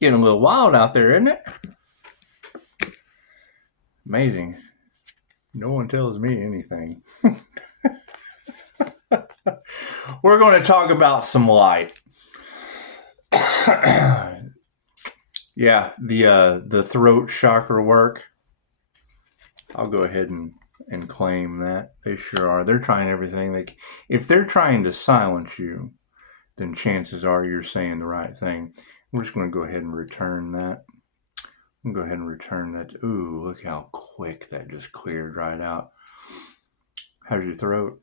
Getting a little wild out there, isn't it? Amazing. No one tells me anything. We're going to talk about some light. Yeah, the throat chakra work. I'll go ahead and claim that. They sure are. They're trying everything. If they're trying to silence you, then chances are you're saying the right thing. We're just going to go ahead and return that. I'm going to go ahead and return that. Ooh, look how quick that just cleared right out. How's your throat?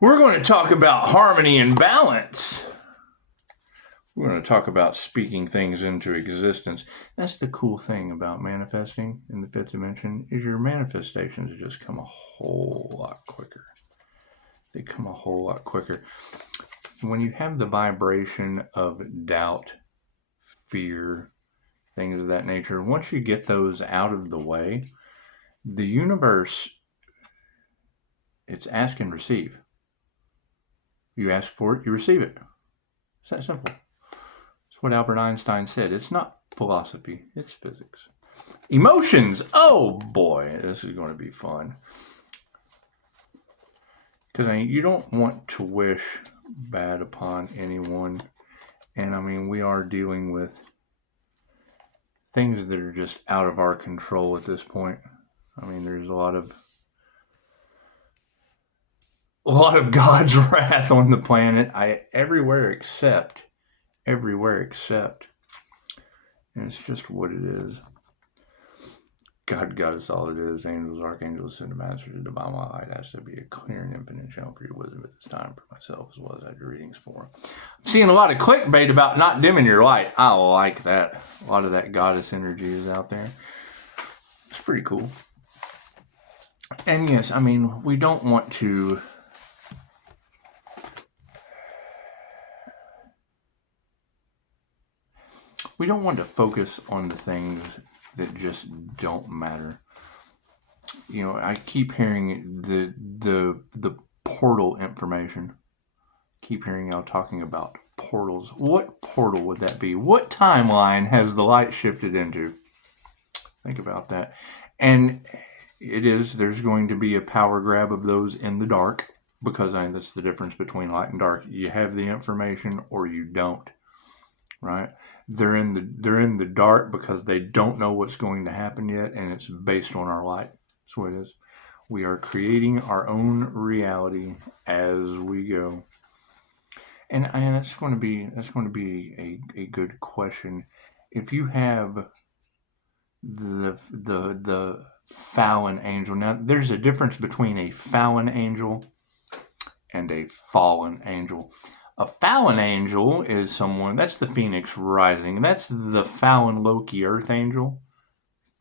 We're going to talk about harmony and balance. We're going to talk about speaking things into existence. That's the cool thing about manifesting in the fifth dimension, is your manifestations just come a whole lot quicker. They come a whole lot quicker. When you have the vibration of doubt, fear, things of that nature, once you get those out of the way, the universe, it's ask and receive. You ask for it, you receive it. It's that simple. It's what Albert Einstein said. It's not philosophy, it's physics. Emotions. Oh boy, this is going to be fun. Because you don't want to wish bad upon anyone. And we are dealing with things that are just out of our control at this point. There's a lot of God's wrath on the planet. Everywhere except. And it's just what it is. God got us all it is. Angels, archangels, send a master to divine my light. Has to be a clear and infinite channel for your wisdom at this time for myself as well as I do readings for. I'm seeing a lot of clickbait about not dimming your light. I like that. A lot of that goddess energy is out there. It's pretty cool. And yes, we don't want to focus on the things that just don't matter. I keep hearing the portal information. Keep hearing y'all talking about portals. What portal would that be? What timeline has the light shifted into? Think about that. And there's going to be a power grab of those in the dark, because that's the difference between light and dark. You have the information or you don't. Right? They're in the dark because they don't know what's going to happen yet, and it's based on our light. That's what it is. We are creating our own reality as we go. And that's going to be a good question. If you have the fallen angel. Now, there's a difference between a fallen angel and a fallen angel. A fallen angel is someone, that's the Phoenix rising. That's the fallen Loki earth angel,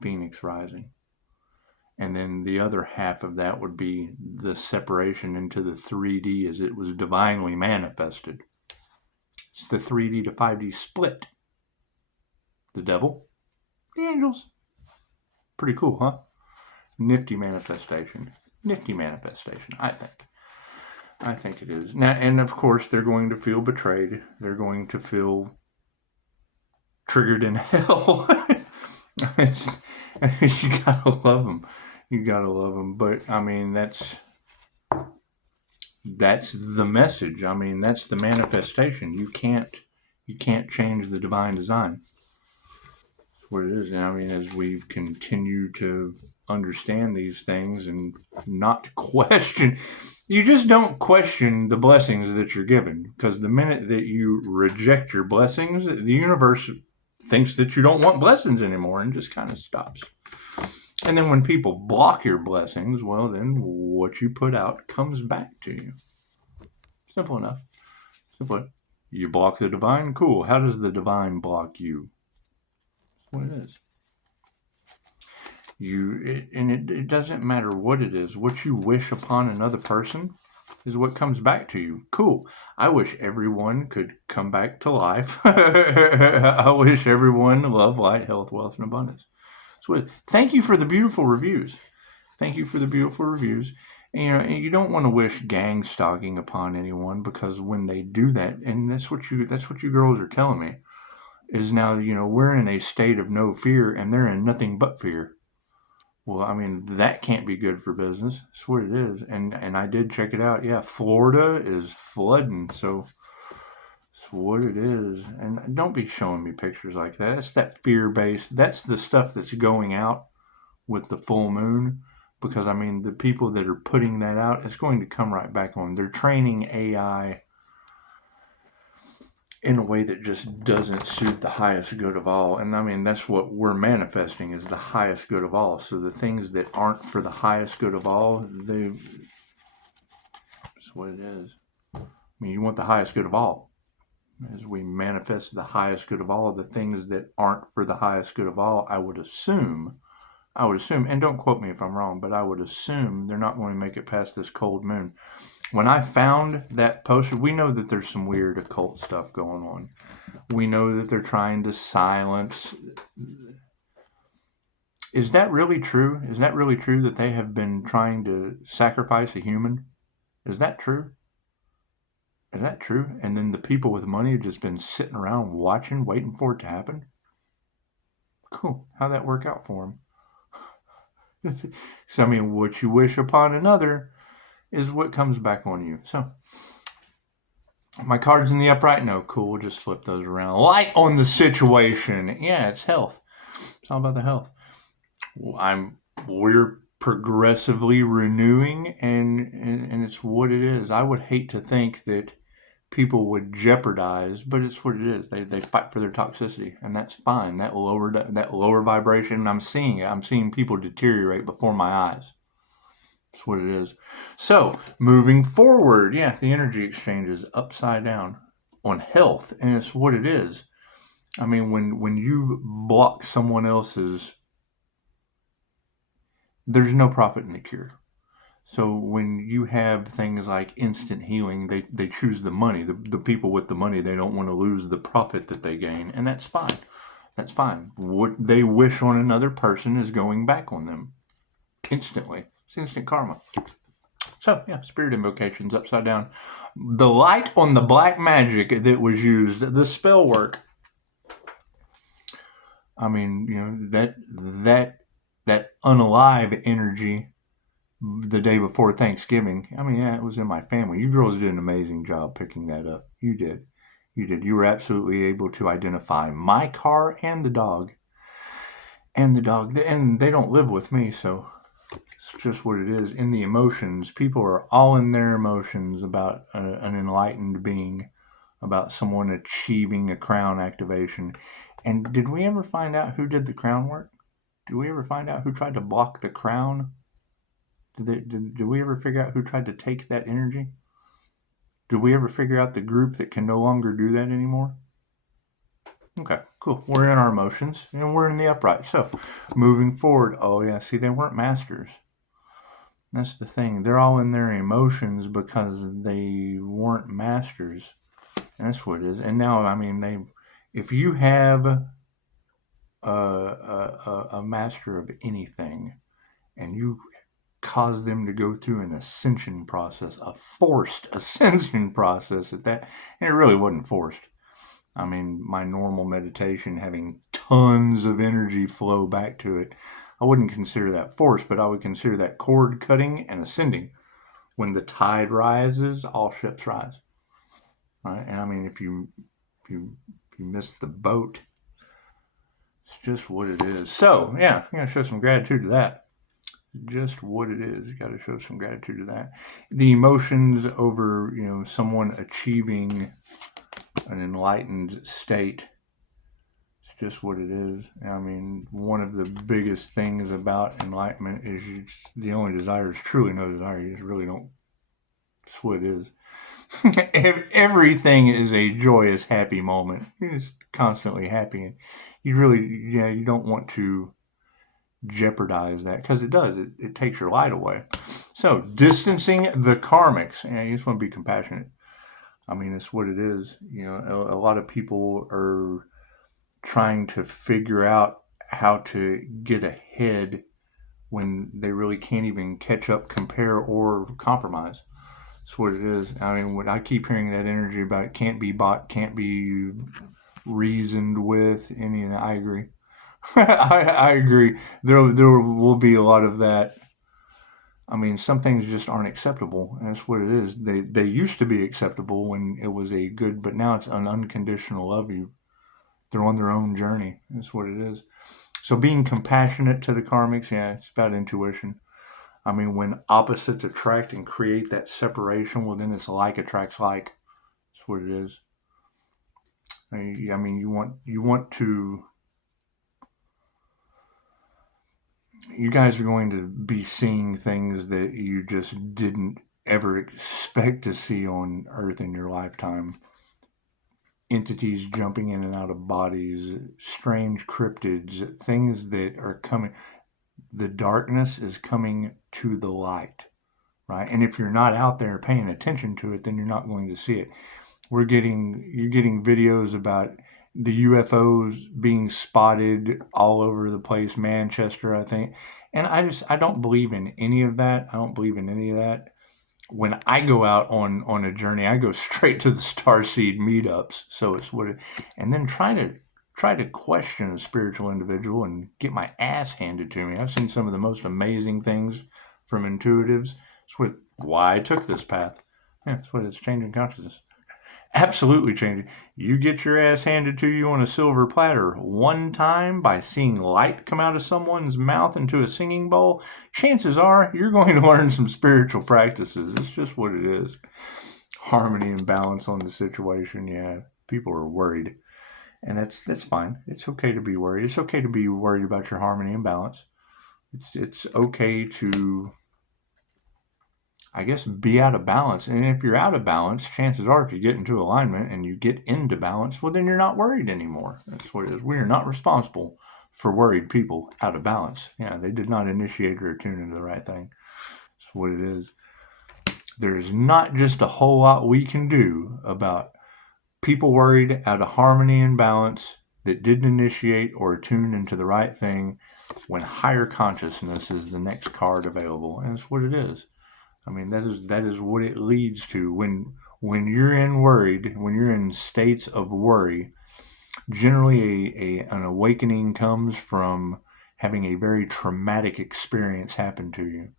Phoenix rising. And then the other half of that would be the separation into the 3D as it was divinely manifested. It's the 3D to 5D split. The devil, the angels. Pretty cool, huh? Nifty manifestation, I think. I think it is. Now, and of course, they're going to feel betrayed. They're going to feel triggered in hell. You gotta love them. But that's the message. That's the manifestation. You can't change the divine design. That's what it is. And as we continue to understand these things and not question. You just don't question the blessings that you're given, because the minute that you reject your blessings, the universe thinks that you don't want blessings anymore and just kind of stops. And then when people block your blessings, well, then what you put out comes back to you. Simple enough. Simple. You block the divine? Cool. How does the divine block you? That's what it is. It doesn't matter what it is. What you wish upon another person is what comes back to you. Cool. I wish everyone could come back to life. I wish everyone love, light, health, wealth, and abundance. So thank you for the beautiful reviews. You don't want to wish gang stalking upon anyone, because when they do that, and that's what you girls are telling me, is now, we're in a state of no fear and they're in nothing but fear. Well, I mean, that can't be good for business. That's what it is. And I did check it out. Yeah, Florida is flooding, so it's what it is. And don't be showing me pictures like that. That's that fear based. That's the stuff that's going out with the full moon. Because I mean, the people that are putting that out, it's going to come right back on. They're training AI in a way that just doesn't suit the highest good of all. And I mean, that's what we're manifesting, is the highest good of all. So the things that aren't for the highest good of all, that's what it is. I mean, you want the highest good of all. As we manifest the highest good of all, the things that aren't for the highest good of all, I would assume, and don't quote me if I'm wrong, but I would assume they're not going to make it past this cold moon. When I found that poster, we know that there's some weird occult stuff going on. We know that they're trying to silence. Is that really true? Is that really true that they have been trying to sacrifice a human? Is that true? Is that true? And then the people with money have just been sitting around watching, waiting for it to happen? Cool. How'd that work out for them? So, I mean, what you wish upon another is what comes back on you. So, my cards in the upright? No, cool. We'll just flip those around. Light on the situation. Yeah, it's health. It's all about the health. We're progressively renewing, and it's what it is. I would hate to think that people would jeopardize, but it's what it is. They fight for their toxicity, and that's fine. That lower vibration. I'm seeing it. I'm seeing people deteriorate before my eyes. That's what it is. So moving forward, yeah, the energy exchange is upside down on health, and it's what it is. I mean, when you block someone else's, there's no profit in the cure. So when you have things like instant healing, they choose the money. The people with the money, they don't want to lose the profit that they gain, and that's fine. That's fine. What they wish on another person is going back on them instantly. It's instant karma. So yeah, spirit invocations upside down. The light on the black magic that was used, the spell work. I mean, that unalive energy the day before Thanksgiving. I mean, yeah, it was in my family. You girls did an amazing job picking that up. You did. You did. You were absolutely able to identify my car and the dog. And the dog. And they don't live with me, so it's just what it is. In the emotions, people are all in their emotions about an enlightened being, about someone achieving a crown activation. And did we ever find out who did the crown work? Did we ever find out who tried to block the crown? Did we ever figure out who tried to take that energy? Did we ever figure out the group that can no longer do that anymore? Okay, cool. We're in our emotions and we're in the upright. So moving forward, oh yeah, see, they weren't masters. That's the thing. They're all in their emotions because they weren't masters. And that's what it is. And now, I mean, if you have a master of anything and you cause them to go through an ascension process, a forced ascension process at that, and it really wasn't forced. I mean, my normal meditation having tons of energy flow back to it, I wouldn't consider that forced, but I would consider that cord cutting and ascending. When the tide rises, all ships rise. Right? And I mean, if you miss the boat, it's just what it is. So yeah, I'm gonna show some gratitude to that. Just what it is. You got to show some gratitude to that. The emotions over, someone achieving an enlightened state. It's just what it is. I mean, one of the biggest things about enlightenment is the only desire is truly no desire. You just really don't. That's what it is. Everything is a joyous, happy moment. You're just constantly happy. And you don't want to jeopardize that, because it does. It takes your light away. So distancing the karmics. You just want to be compassionate. I mean, it's what it is. A lot of people are trying to figure out how to get ahead when they really can't even catch up, compare, or compromise. That's what it is. I mean, what I keep hearing that energy about can't be bought, can't be reasoned with. Any, I agree. I agree. There will be a lot of that. I mean, some things just aren't acceptable. And that's what it is. They used to be acceptable when it was a good, but now it's an unconditional love. They're on their own journey. That's what it is. So being compassionate to the karmics, yeah, it's about intuition. I mean, when opposites attract and create that separation, well, then it's like attracts like. That's what it is. I mean, you want to. You guys are going to be seeing things that you just didn't ever expect to see on Earth in your lifetime. Entities jumping in and out of bodies, strange cryptids, things that are coming. The darkness is coming to the light, right? And if you're not out there paying attention to it, then you're not going to see it. You're getting videos about the UFOs being spotted all over the place, Manchester, I think. And I don't believe in any of that. I don't believe in any of that. When I go out on a journey, I go straight to the Starseed meetups. So it's what it, and then try to question a spiritual individual and get my ass handed to me. I've seen some of the most amazing things from intuitives. It's why I took this path. Yeah, that's what it's changing consciousness. Absolutely changing. You get your ass handed to you on a silver platter one time by seeing light come out of someone's mouth into a singing bowl, chances are you're going to learn some spiritual practices. It's just what it is. Harmony and balance on the situation. Yeah, people are worried. And that's fine. It's okay to be worried. It's okay to be worried about your harmony and balance. It's okay to, I guess, be out of balance. And if you're out of balance, chances are if you get into alignment and you get into balance, well, then you're not worried anymore. That's what it is. We are not responsible for worried people out of balance. Yeah, they did not initiate or attune into the right thing. That's what it is. There's not just a whole lot we can do about people worried out of harmony and balance that didn't initiate or attune into the right thing when higher consciousness is the next card available. And that's what it is. I mean, that is what it leads to when you're when you're in states of worry. Generally, an awakening comes from having a very traumatic experience happen to you,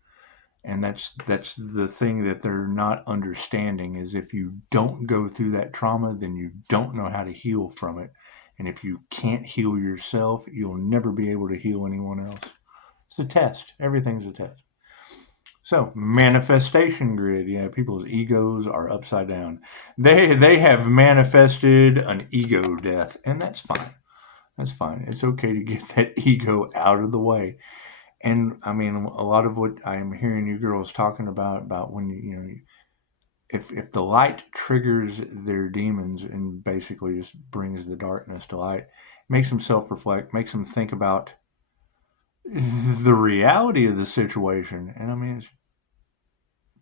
and that's the thing that they're not understanding is if you don't go through that trauma, then you don't know how to heal from it, and if you can't heal yourself, you'll never be able to heal anyone else. It's a test. Everything's a test. So manifestation grid, yeah, people's egos are upside down. They have manifested an ego death, and that's fine. That's fine. It's okay to get that ego out of the way. And I mean, a lot of what I'm hearing you girls talking about when if the light triggers their demons and basically just brings the darkness to light, makes them self-reflect, makes them think about the reality of the situation. And I mean, it's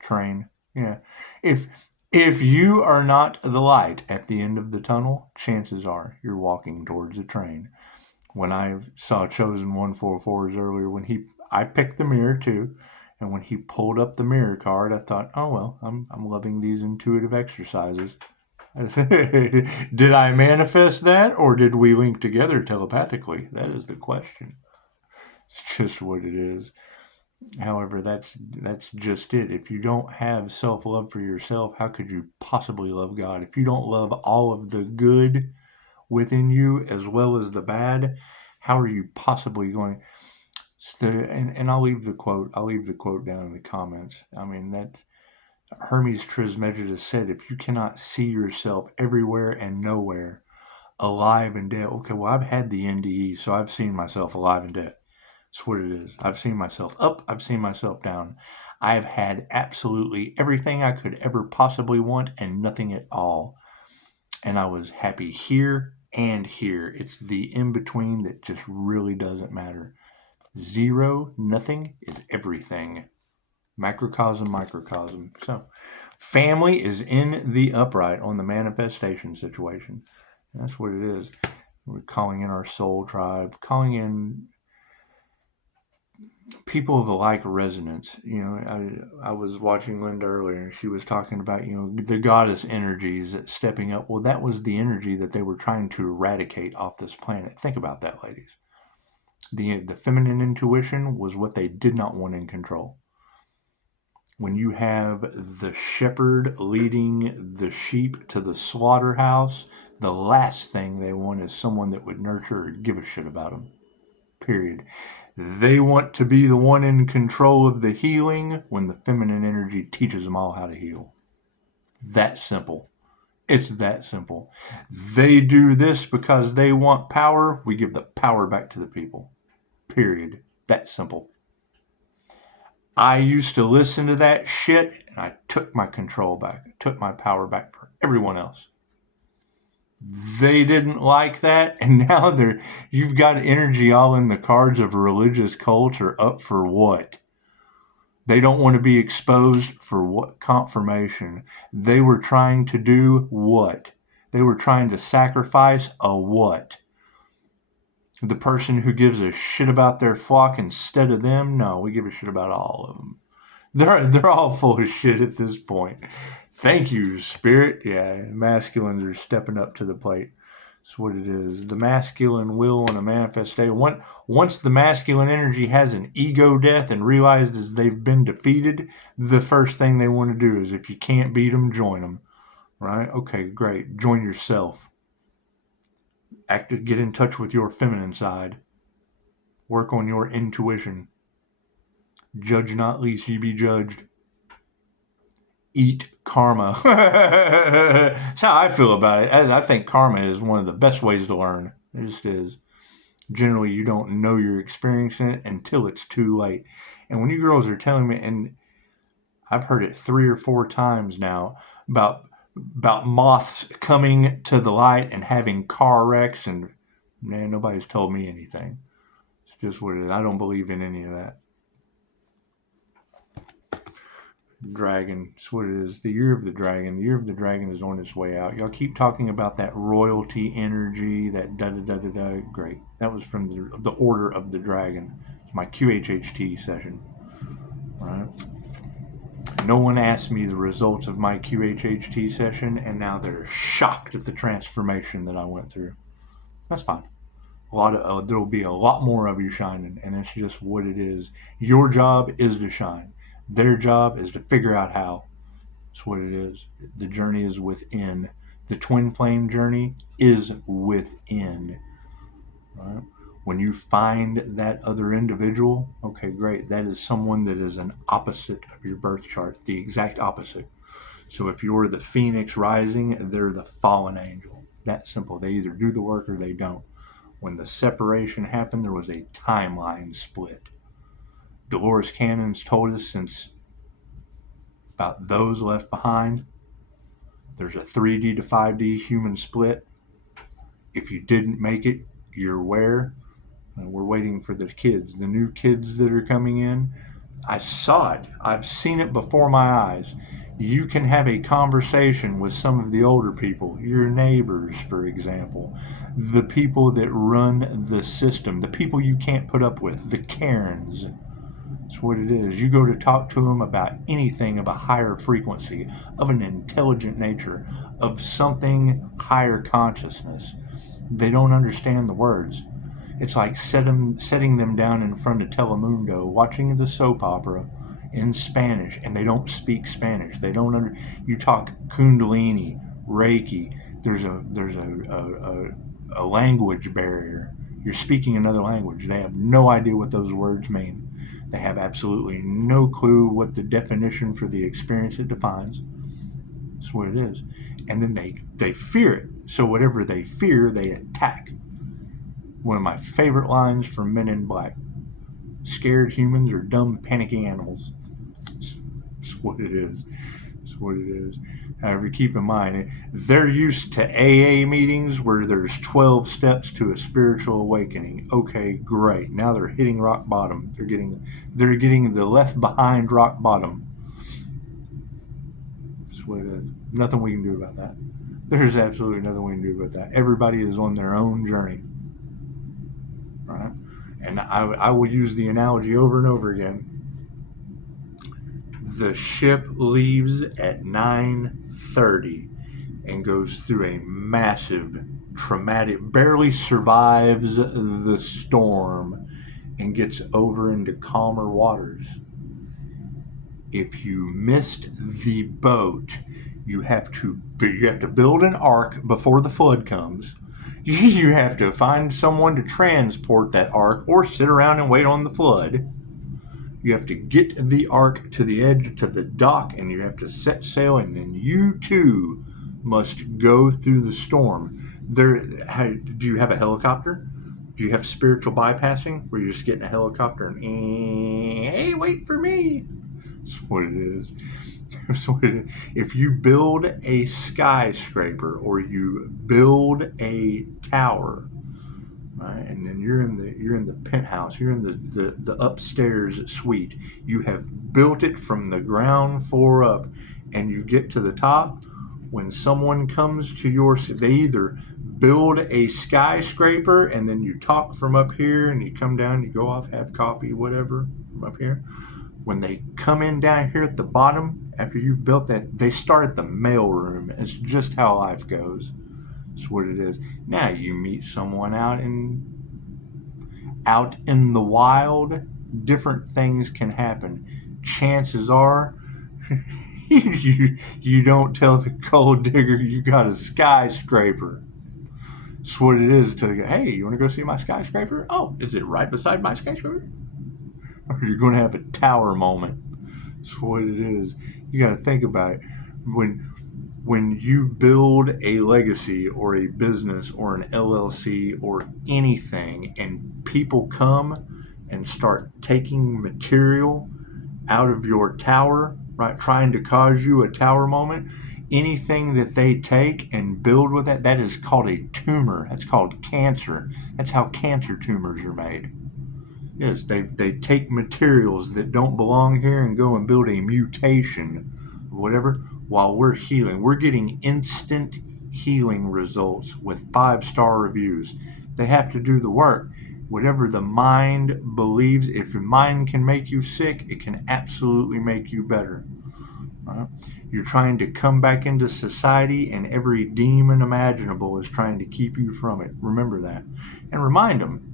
train. Yeah. If you are not the light at the end of the tunnel, chances are you're walking towards a train. When I saw Chosen 144s earlier, I picked the mirror too, and when he pulled up the mirror card, I thought, oh well, I'm loving these intuitive exercises. Did I manifest that, or did we link together telepathically? That is the question. It's just what it is. However, that's just it. If you don't have self-love for yourself, how could you possibly love God? If you don't love all of the good within you as well as the bad, how are you possibly going? And I'll leave the quote. I'll leave the quote down in the comments. I mean that Hermes Trismegistus said, "If you cannot see yourself everywhere and nowhere, alive and dead." Okay, well I've had the NDE, so I've seen myself alive and dead. That's what it is. I've seen myself up. I've seen myself down. I have had absolutely everything I could ever possibly want and nothing at all. And I was happy here and here. It's the in between that just really doesn't matter. Zero, nothing is everything. Macrocosm, microcosm. So, family is in the upright on the manifestation situation. That's what it is. We're calling in our soul tribe, calling in people of a like resonance. I was watching Linda earlier, and she was talking about, the goddess energies stepping up. Well, that was the energy that they were trying to eradicate off this planet. Think about that, ladies. The feminine intuition was what they did not want in control. When you have the shepherd leading the sheep to the slaughterhouse, the last thing they want is someone that would nurture or give a shit about them. Period. They want to be the one in control of the healing when the feminine energy teaches them all how to heal. That simple. It's that simple. They do this because they want power. We give the power back to the people. Period. That simple. I used to listen to that shit, and I took my control back. I took my power back for everyone else. They didn't like that, and now you've got energy all in the cards of a religious cult or up for what? They don't want to be exposed for what? Confirmation. They were trying to do what? They were trying to sacrifice a what? The person who gives a shit about their flock instead of them? No, we give a shit about all of them. They're all full of shit at this point. Thank you, Spirit. Yeah, masculines are stepping up to the plate. That's what it is. The masculine will and a manifestation. Once the masculine energy has an ego death and realizes they've been defeated, the first thing they want to do is, if you can't beat them, join them. Right? Okay, great. Join yourself. Get in touch with your feminine side. Work on your intuition. Judge not, lest ye be judged. Eat karma. That's how I feel about it. I think karma is one of the best ways to learn. It just is. Generally, you don't know you're experiencing it until it's too late. And when you girls are telling me, and I've heard it 3 or 4 times now, about moths coming to the light and having car wrecks, and man, nobody's told me anything. It's just what it is. I don't believe in any of that. Dragon, that's what it is. The year of the dragon. The year of the dragon is on its way out. Y'all keep talking about that royalty energy, that da-da-da-da-da. Great. That was from the Order of the Dragon. It's my QHHT session. Right? No one asked me the results of my QHHT session, and now they're shocked at the transformation that I went through. That's fine. There will be a lot more of you shining, and it's just what it is. Your job is to shine. Their job is to figure out how. That's what it is. The journey is within. The twin flame journey is within. Right? When you find that other individual, okay, great. That is someone that is an opposite of your birth chart, the exact opposite. So if you're the phoenix rising, they're the fallen angel. That simple. They either do the work or they don't. When the separation happened, there was a timeline split. Dolores Cannon's told us since about those left behind, there's a 3D to 5D human split. If you didn't make it, you're where? And we're waiting for the kids, the new kids that are coming in. I saw it. I've seen it before my eyes. You can have a conversation with some of the older people, your neighbors, for example, the people that run the system, the people you can't put up with, the Karens. That's what it is. You go to talk to them about anything of a higher frequency, of an intelligent nature, of something higher consciousness. They don't understand the words. It's like setting them down in front of Telemundo, watching the soap opera in Spanish, and they don't speak Spanish. They don't you talk Kundalini, Reiki. There's a language barrier. You're speaking another language. They have no idea what those words mean. They have absolutely no clue what the definition for the experience it defines. That's what it is. And then they fear it. So whatever they fear, they attack. One of my favorite lines from Men in Black. Scared humans are dumb, panicky animals. That's what it is. That's what it is. However, keep in mind, they're used to AA meetings where there's 12 steps to a spiritual awakening. Okay, great. Now they're hitting rock bottom. They're getting the left behind rock bottom. That's what it is. Nothing we can do about that. There's absolutely nothing we can do about that. Everybody is on their own journey. Right? And I will use the analogy over and over again. The ship leaves at 9:30 and goes through a massive, traumatic, barely survives the storm and gets over into calmer waters. If you missed the boat, you have to build an ark before the flood comes. You have to find someone to transport that ark or sit around and wait on the flood. You have to get the ark to the edge, to the dock, and you have to set sail, and then you too must go through the storm. Do you have a helicopter? Do you have spiritual bypassing, where you're just getting a helicopter and, hey, wait for me? That's what it is. That's what it is. If you build a skyscraper or you build a tower, right, and then you're in the penthouse, you're in the upstairs suite, you have built it from the ground floor up, and you get to the top. When someone comes to they either build a skyscraper and then you talk from up here and you come down, you go off, have coffee, whatever, from up here. When they come in down here at the bottom, after you've built that, they start at the mailroom. It's just how life goes. That's what it is. Now you meet someone out in the wild, different things can happen. Chances are you don't tell the gold digger you got a skyscraper. That's what it is. Until they go, hey, you want to go see my skyscraper? Oh, is it right beside my skyscraper? Or you're going to have a tower moment. That's what it is. You got to think about it. When you build a legacy or a business or an LLC or anything, and people come and start taking material out of your tower, right, trying to cause you a tower moment, anything that they take and build with it, that is called a tumor. That's called cancer. That's how cancer tumors are made. Yes, they take materials that don't belong here and go and build a mutation, whatever, while we're healing. We're getting instant healing results with 5-star reviews. They have to do the work. Whatever the mind believes, if your mind can make you sick, it can absolutely make you better. Right? You're trying to come back into society, and every demon imaginable is trying to keep you from it. Remember that. And remind them.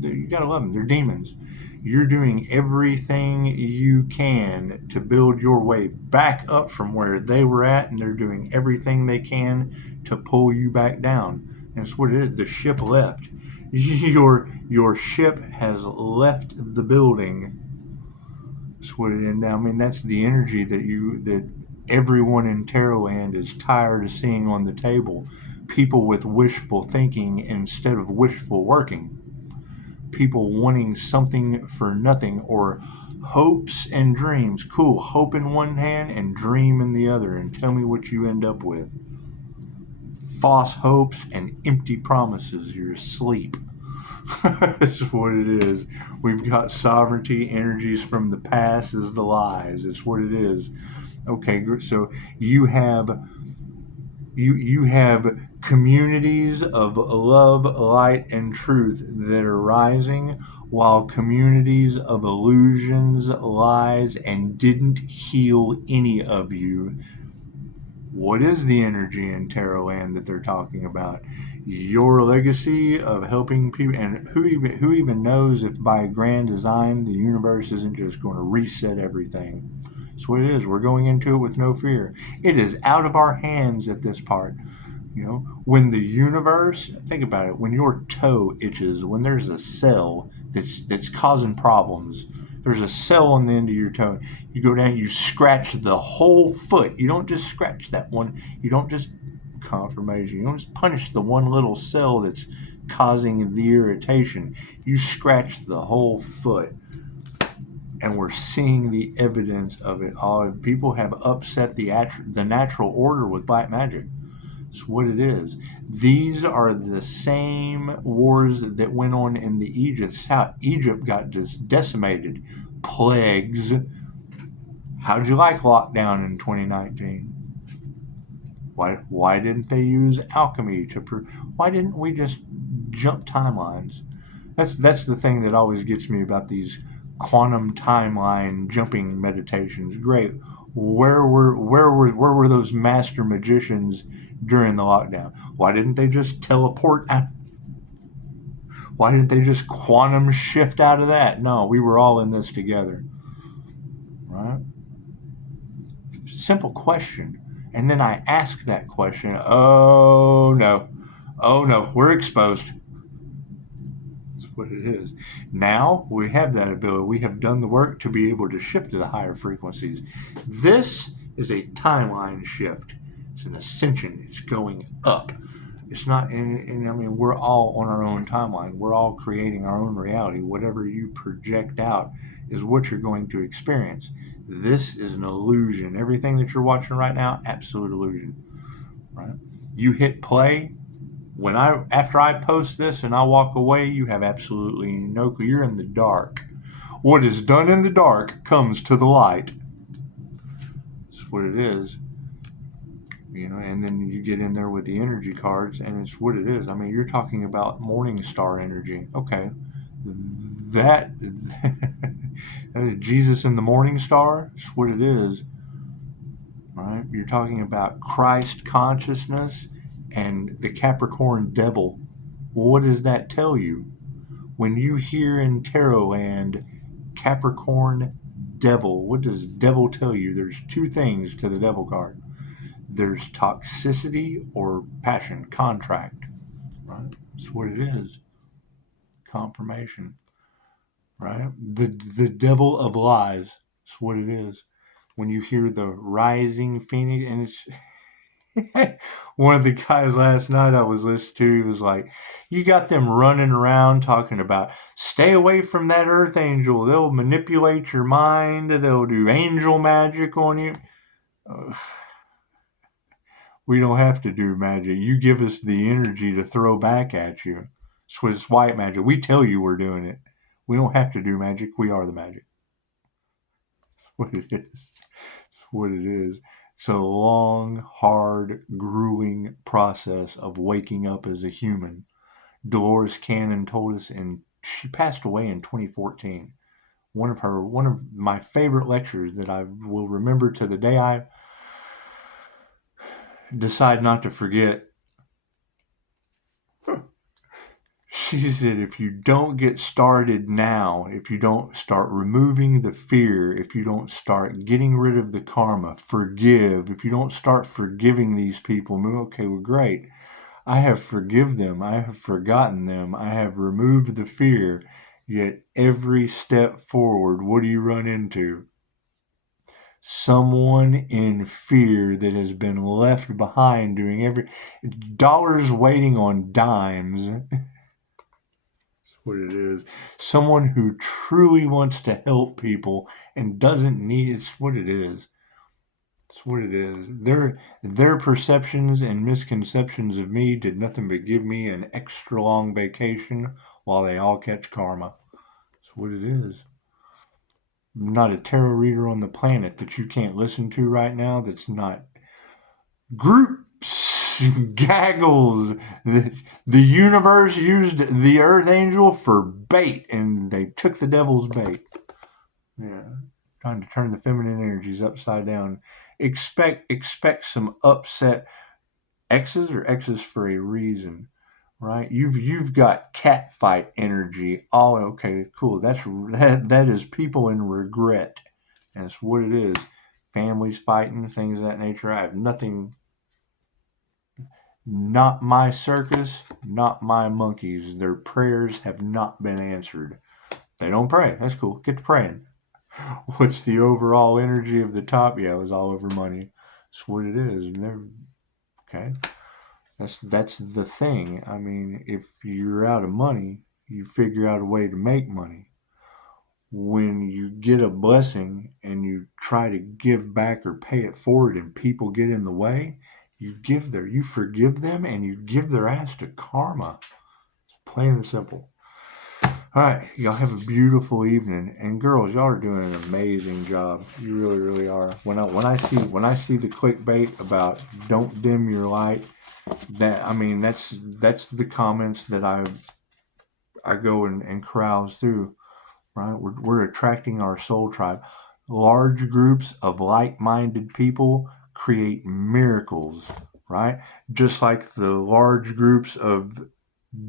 You gotta love them. They're demons. You're doing everything you can to build your way back up from where they were at, and they're doing everything they can to pull you back down. And that's what it is. The ship left. Your ship has left the building. That's what it is. Now, I mean, that's the energy that everyone in Tarot Land is tired of seeing on the table. People with wishful thinking instead of wishful working. People wanting something for nothing, or hopes and dreams. Cool, hope in one hand and dream in the other, and tell me what you end up with. False hopes and empty promises. You're asleep. That's what it is. We've got sovereignty energies from the past as the lies. That's what it is. Okay, so you have communities of love, light, and truth that are rising, while communities of illusions, lies, and didn't heal any of you. What is the energy in Tarot Land that they're talking about? Your legacy of helping people, and who even knows if by grand design the universe isn't just going to reset everything. That's what it is. We're going into it with no fear. It is out of our hands at this part. You know, when the universe, think about it, when your toe itches, when there's a cell that's causing problems, there's a cell on the end of your toe, you go down, you scratch the whole foot. You don't just scratch that one. You don't just confirmation. You don't just punish the one little cell that's causing the irritation. You scratch the whole foot. And we're seeing the evidence of it all. People have upset the natural order with black magic. That's what it is. These are the same wars that went on in the Egypt. How Egypt got just decimated. Plagues. How'd you like lockdown in 2019? Why didn't they use alchemy why didn't we just jump timelines? That's the thing that always gets me about these quantum timeline jumping meditations. Great. Where were those master magicians during the lockdown? Why didn't they just teleport out? Why didn't they just quantum shift out of that? No, we were all in this together. Right? Simple question. And then I ask that question. Oh no. Oh no, we're exposed. That's what it is. Now we have that ability. We have done the work to be able to shift to the higher frequencies. This is a timeline shift. It's an ascension. It's going up. It's not, and I mean, we're all on our own timeline. We're all creating our own reality. Whatever you project out is what you're going to experience. This is an illusion. Everything that you're watching right now, absolute illusion. Right? You hit play. After I post this and I walk away, you have absolutely no clue. You're in the dark. What is done in the dark comes to the light. That's what it is. And then you get in there with the energy cards, and it's what it is. I mean, you're talking about morning star energy. Okay, that is Jesus in the morning star. It's what it is, right? You're talking about Christ consciousness and the Capricorn devil. Well, what does that tell you? When you hear in Tarot land Capricorn devil, what does devil tell you? There's two things to the devil card. There's toxicity or passion, contract, right? That's what it is. Confirmation, right? The devil of lies. That's what it is. When you hear the rising phoenix, and it's one of the guys last night I was listening to, he was like, you got them running around talking about, stay away from that earth angel. They'll manipulate your mind. They'll do angel magic on you. We don't have to do magic. You give us the energy to throw back at you. It's white magic. We tell you we're doing it. We don't have to do magic. We are the magic. That's what it is. That's what it is. It's a long, hard, grueling process of waking up as a human. Dolores Cannon told us, and she passed away in 2014. One of my favorite lectures that I will remember to the day I decide not to forget. She said, if you don't get started now, if you don't start removing the fear, if you don't start getting rid of the karma, forgive, if you don't start forgiving these people, okay, well, great. I have forgiven them. I have forgotten them. I have removed the fear. Yet every step forward, what do you run into? Someone in fear that has been left behind doing dollars waiting on dimes. That's what it is. Someone who truly wants to help people and doesn't need, it's what it is. It's what it is. Their perceptions and misconceptions of me did nothing but give me an extra long vacation while they all catch karma. That's what it is. Not a tarot reader on the planet that you can't listen to right now that's not groups, gaggles. The universe used the earth angel for bait, and they took the devil's bait. Yeah, trying to turn the feminine energies upside down. Expect some upset X's or X's for a reason. Right, you've got cat fight energy. Oh, okay, cool. That is people in regret. That's what it is. Families fighting, things of that nature. I have nothing. Not my circus, not my monkeys. Their prayers have not been answered. They don't pray. That's cool. Get to praying. What's the overall energy of the top? Yeah, it was all over money. That's what it is. Okay. That's the thing. I mean, if you're out of money, you figure out a way to make money. When you get a blessing and you try to give back or pay it forward and people get in the way, you forgive them and you give their ass to karma. It's plain and simple. All right, y'all have a beautiful evening, and girls, y'all are doing an amazing job. You really, really are. When I see the clickbait about don't dim your light, that's the comments that I go and carouse through, right? We're attracting our soul tribe. Large groups of like-minded people create miracles, right? Just like the large groups of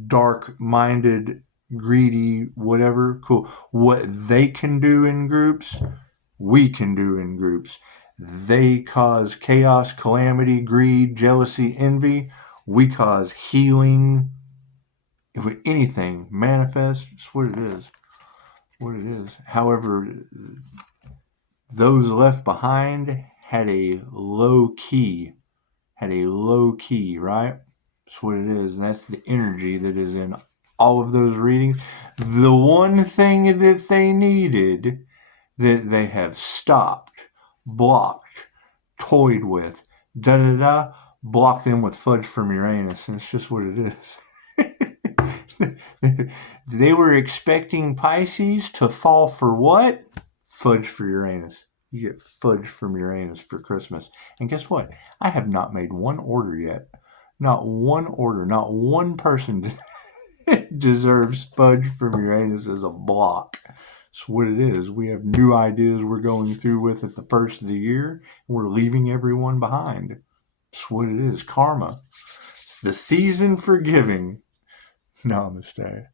dark-minded, greedy, whatever, cool. What they can do in groups, we can do in groups. They cause chaos, calamity, greed, jealousy, envy. We cause healing. If anything manifests, it's what it is. What it is. However, those left behind had a low key, right? That's what it is. And that's the energy that is in all of those readings. The one thing that they needed, that they have stopped, blocked, toyed with, block them with fudge from Uranus. And it's just what it is. They were expecting Pisces to fall for what? Fudge for Uranus. You get fudge from Uranus for Christmas. And guess what? I have not made one order yet. Not one order. Not one person deserves fudge from Uranus as a block. That's what it is. We have new ideas we're going through with at the first of the year, and we're leaving everyone behind. That's what it is. Karma. It's the season for giving. Namaste.